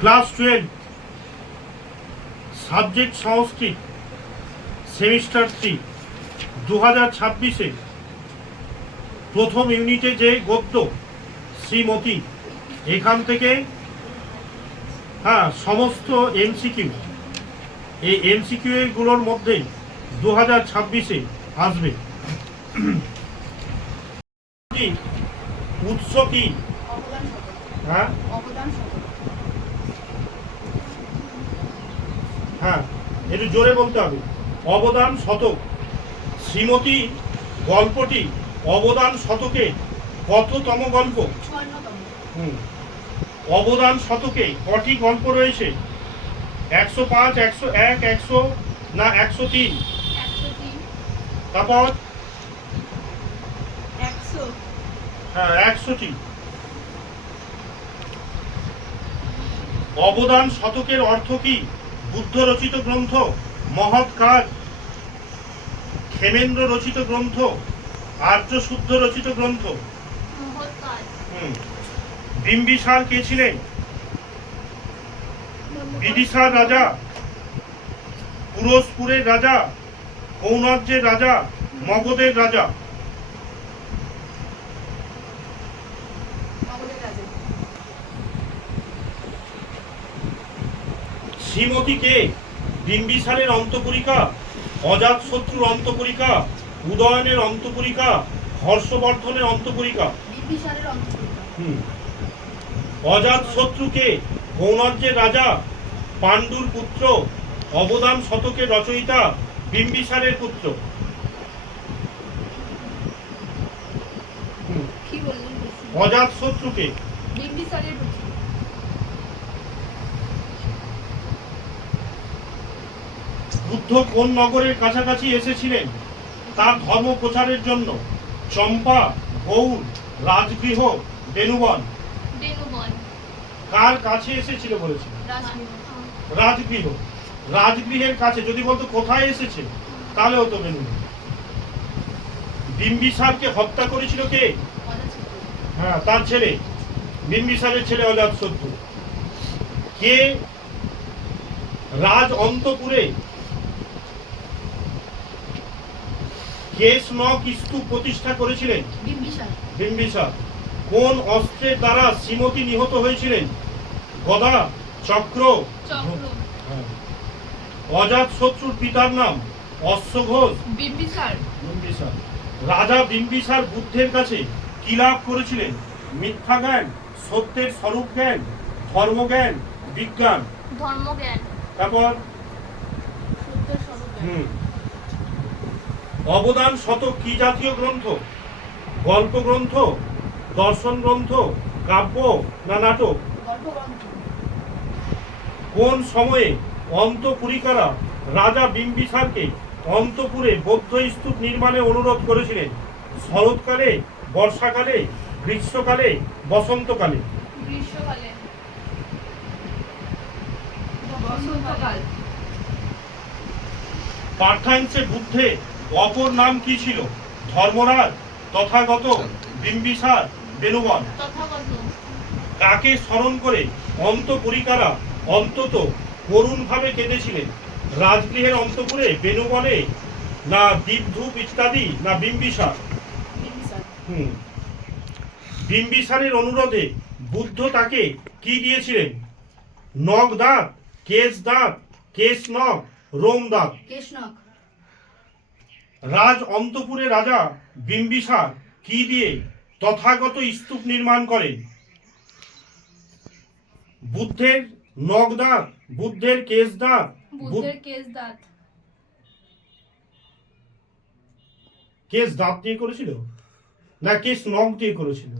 Class 12 subject সংস্কৃত semester 3 2026-এ প্রথম ইউনিটে যে গদ্য শ্রীমতী, এখান থেকে সমস্ত এমসিকিউ, এই এমসিকিউ গুলোর মধ্যেই 2026-এ আসবে। উৎস কি? একটু জোরে বলতে হবে। অবদান শতক। শ্রীমতী গল্পটি অবদান শতকে কততম গল্প? অবদান শতকে কটি গল্প রয়েছে? 105, 101, 100 না 103? তারপর 100টি। অবদান শতকের অর্থ কি? বুদ্ধ রচিত গ্রন্থ, মহৎ কাজ, ক্ষেমেন্দ্র রচিত গ্রন্থ, আর্য শুদ্ধ রচিত গ্রন্থ। বিম্বিসার কে ছিলেন? বিদিশার রাজা, পুরস্পুরের রাজা, কৌনজ্যের রাজা, মগধের রাজা। শ্রীমতী কে? বিম্বিসারের অন্তঃপুরিকা, অজাতশত্রুর অন্তঃপুরিকা, উদয়নের অন্তঃপুরিকা, হর্ষবর্ধনের অন্তঃপুরিকা। অজাতশত্রু কে? কৌনজ্যের রাজা, পাণ্ডুর পুত্র, অবদান শতকের রচয়িতা, বিম্বিসারের পুত্র। অজাতশত্রুকে বিম্বিসারের পুত্র। বুদ্ধ কোন নগরের কাছাকাছি এসেছিলেন তার ধর্ম প্রচারের জন্য? চম্পা, গৌড়, রাজগৃহ, বেনুবন। কার কাছে এসেছিল বলেছিল? রাজগৃহ। রাজগৃহের কাছে। যদি বলতো কোথায় এসেছে তাহলে হতো বেনুবন। বিম্বিসারকে হত্যা করেছিল কে? তার ছেলে, বিম্বিসারের ছেলে অজাতশত্রু। কে রাজ অন্তপুরে কেশনক স্তূপ প্রতিষ্ঠা করেছিলেন? বিম্বিসার। কোন অস্ত্রের দ্বারা শ্রীমতী নিহত হয়েছিলেন? গদা, চক্র। অজাতশত্রুর পিতার নাম? অশ্বঘোষ। বিম্বিসার। রাজা বিম্বিসার বুদ্ধের কাছে কি লাভ করেছিলেন? মিথ্যা জ্ঞান, সত্যের স্বরূপ জ্ঞান, ধর্মজ্ঞান, বিজ্ঞান। ধর্মজ্ঞান। তারপর অবদান শতক কি জাতীয় গ্রন্থ? গল্প গ্রন্থ, দর্শন গ্রন্থ, কাব্য না নাটক? কোন সময়ে অন্তঃপুরিকারা রাজা বিম্বিসারকে অন্তঃপুরে বৌদ্ধ স্তূপ নির্মাণে অনুরোধ করেছিলেন? শরৎকালে, বর্ষাকালে, গ্রীষ্মকালে, বসন্তকালে? পাঠ্যাংশে বুদ্ধের অপর নাম কি ছিল? ধর্মরাজ, তথাগত, বিম্বিসার, বেনুবন। কাকে স্মরণ করে অন্তঃপুরিকারা অন্তত করুণ ভাবে কেঁদেছিলেন? রাজগৃহের অন্তঃপুরে, বেনুবনে না দীপধূপ ইত্যাদি না বিম্বিসার? বিম্বিসারের অনুরোধে বুদ্ধ তাকে কি দিয়েছিলেন? নখ দাঁত, কেশ দাঁত, কেশ নখ, রোম দাঁত। রাজ অন্তঃপুরে রাজা বিম্বিসার কি দিয়ে তথাগত স্তূপ নির্মাণ করেন? বুদ্ধের নখ দাঁত, বুদ্ধের কেশ দাঁত, কেশ দাঁত দিয়ে করেছিল না কেশ নখ দিয়ে করেছিল?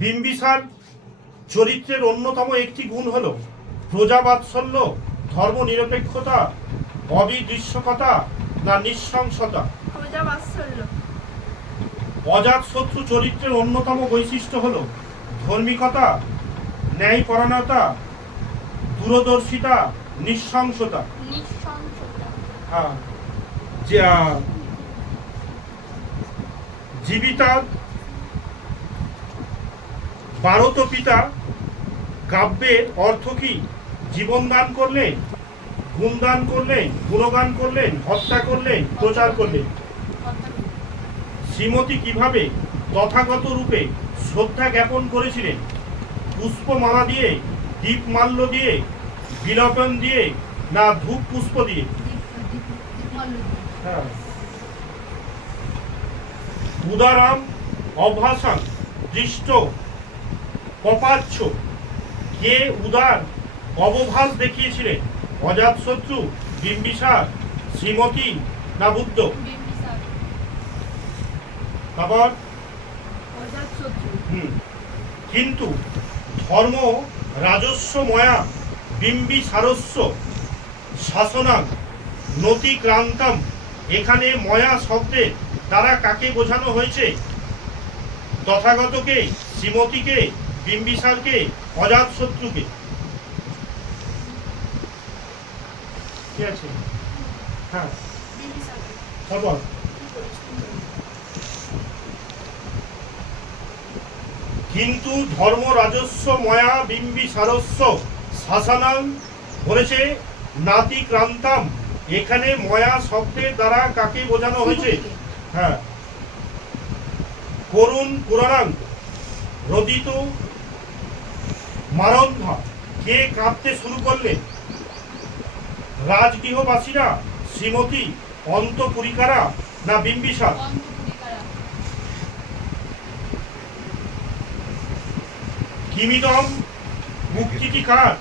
বিম্বিসার চরিত্রের অন্যতম একটি গুণ হলো প্রজাবাৎসল্য, ধর্ম নিরপেক্ষতা, অবিদৃশ্যকতা না নৃশংসতা? অজাতশত্রু চরিত্রের অন্যতম বৈশিষ্ট্য হলো ধার্মিকতা, ন্যায়পরায়ণতা, দূরদর্শিতা, নৃশংসতা। জীবিতা ভারত পিতা কাব্যের অর্থ কি? জীবন দান করলেন, গুণদান করলেন, গুণগান করলেন, হত্যা করলেন, প্রচার করলেন। শ্রীমতী কিভাবে তথাগত রূপে শ্রদ্ধা জ্ঞাপন করেছিলেন? পুষ্পমালা দিয়ে, দীপমাল্য দিয়ে, বিলপন দিয়ে, না ধূপ পুষ্প দিয়ে? হ্যাঁ। উদারাম অভ্যাসাং দৃষ্ট পপাচ্ছ, কে উদার অবভাস দেখিয়েছিলেন? অজাতশত্রু, বিম্বিসার, শ্রীমতী, না বুদ্ধ? বিম্বিসার। তারপর অজাতশত্রু। কিন্তু ধর্ম রাজস্ব ময়া বিম্বিসারস্য শাসনাং নতিক্রান্তম, এখানে ময়া শব্দের দ্বারা কাকে বোঝানো হয়েছে? তথাগতকে, শ্রীমতীকে, বিম্বিসারকে, অজাতশত্রুকে? কি আছে? হ্যাঁ, বিম্বিসার। তারপর কিন্তু ধর্ম রাজস্ব ময়া বিম্বিসারস্য শাসনাং বলেছে নাতিক্রান্তাম, এখানে ময়া শব্দের দ্বারা কাকে বোঝানো হয়েছে? হ্যাঁ। করুণ পুরাণাং রদিত মারন্ধা, কে কাঁদতে শুরু করলেন? রাজগৃহবাসীরা, শ্রীমতী, অন্তঃপুরিকারা, না বিম্বিসার? অন্তঃপুরিকারা। কিমিদম মুক্তিটি কার?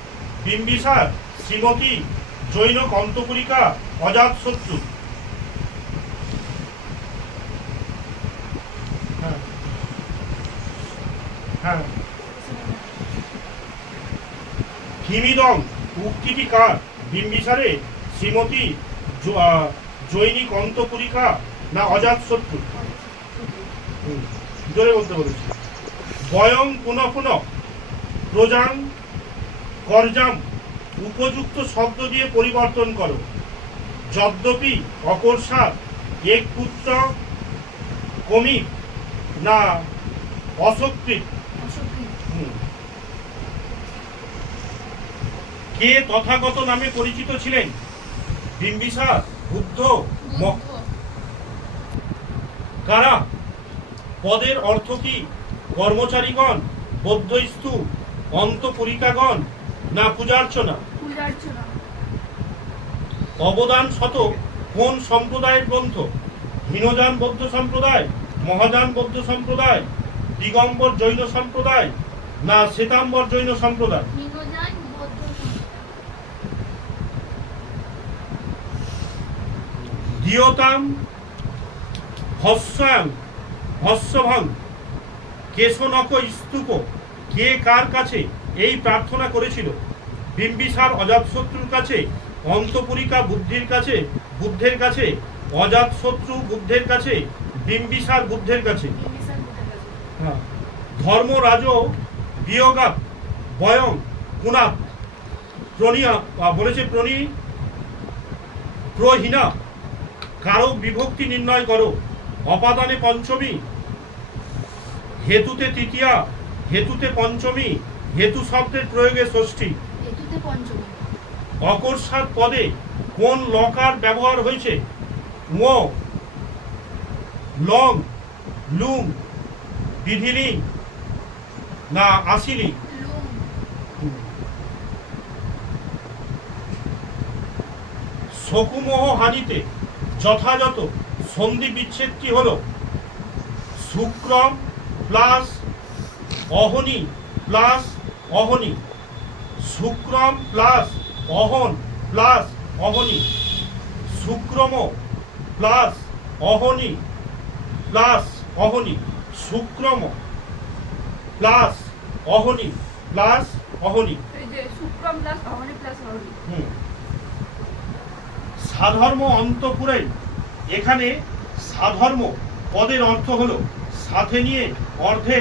বিম্বিসার, শ্রীমতী, জৈনক, অন্তঃপুরিকা, অজাতশত্রু? হ্যাঁ, হ্যাঁ। কিমিদম উক্তিটি কার? বিম্বিসারে, শ্রীমতী, জৈনিক, অন্তঃপুরিকা, না অজাতশত্রু? জোরে বলতে বলেছি। বয়ং পুনঃ পুনঃ প্রজাং করজাম, উপযুক্ত শব্দ দিয়ে পরিবর্তন করো। যদ্যপি অকর্ষাৎ এক পুত্র কমি, না অসকৃত? কে তথাগত নামে পরিচিত ছিলেন? বিম্বিসার, বুদ্ধ, বুদ্ধ। কারা? পদের অর্থ কি? কর্মচারীগণ, বৌদ্ধস্তু, অন্তঃপুরিকাগণ, না পূজার্চনা? পূজার্চনা। অবদান শতক কোন সম্প্রদায়ের গ্রন্থ? হীনযান বৌদ্ধ সম্প্রদায়, মহাযান বৌদ্ধ সম্প্রদায়, দিগম্বর জৈন সম্প্রদায়, না শ্বেতাম্বর জৈন সম্প্রদায়? হীনযান বৌদ্ধ সম্প্রদায়। দিয়তাম হস্যাং হস্যভং কেশনক স্তূপ, কে কার কাছে এই প্রার্থনা করেছিল? বিম্বিসার অজাতশত্রুর কাছে, অন্তঃপুরিকা বুদ্ধির কাছে, বুদ্ধের কাছে, অজাতশত্রু বুদ্ধের কাছে, বিম্বিসার বুদ্ধের কাছে? বিম্বিসার বুদ্ধের কাছে। হ্যাঁ। ধর্মরাজ বিয়োগাত বয়ং পুনাত প্রণিয়া বলেছে প্রহীনা, কারক বিভক্তি নির্ণয় করো। অপাদানে পঞ্চমী, হেতুতে তৃতীয়া, হেতুতে পঞ্চমী, হেতু শব্দের প্রয়োগে ষষ্ঠী। হেতুতে পঞ্চমী। অকর্ষাৎ পদে কোন লকার ব্যবহার হয়েছে? ও, লং, লুং, বিধিলিং, না আসিলি? লুং। শকুমোহ হানিতে যথাযথ সন্ধি বিচ্ছেদটি হল শুক্রম প্লাস অহনি প্লাস অহনি, শুক্রম প্লাস অহন প্লাস অহনি, শুক্রম প্লাস অহনি প্লাস অহনি, শুক্রম প্লাস অহনি প্লাস অহনি। এই যে শুক্রম প্লাস অহনি প্লাস অহনি। সাধর্ম অন্তঃপুরে, এখানে সাধর্ম পদের অর্থ হলো সাথে নিয়ে, অর্ধে,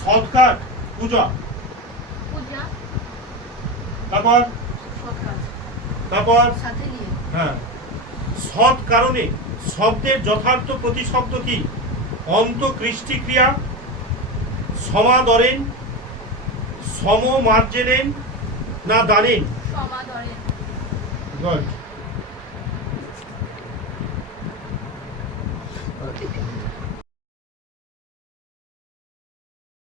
সৎকার, পূজা। পূজা। তারপর সৎকার। তারপর সাথে নিয়ে। হ্যাঁ। সৎ কারণে শব্দের যথার্থ প্রতিশব্দ কি? অন্তঃকৃষ্টি ক্রিয়া, সমাদরেন, সম মার্জেনেন না দানেন? সমাদরে। গুড।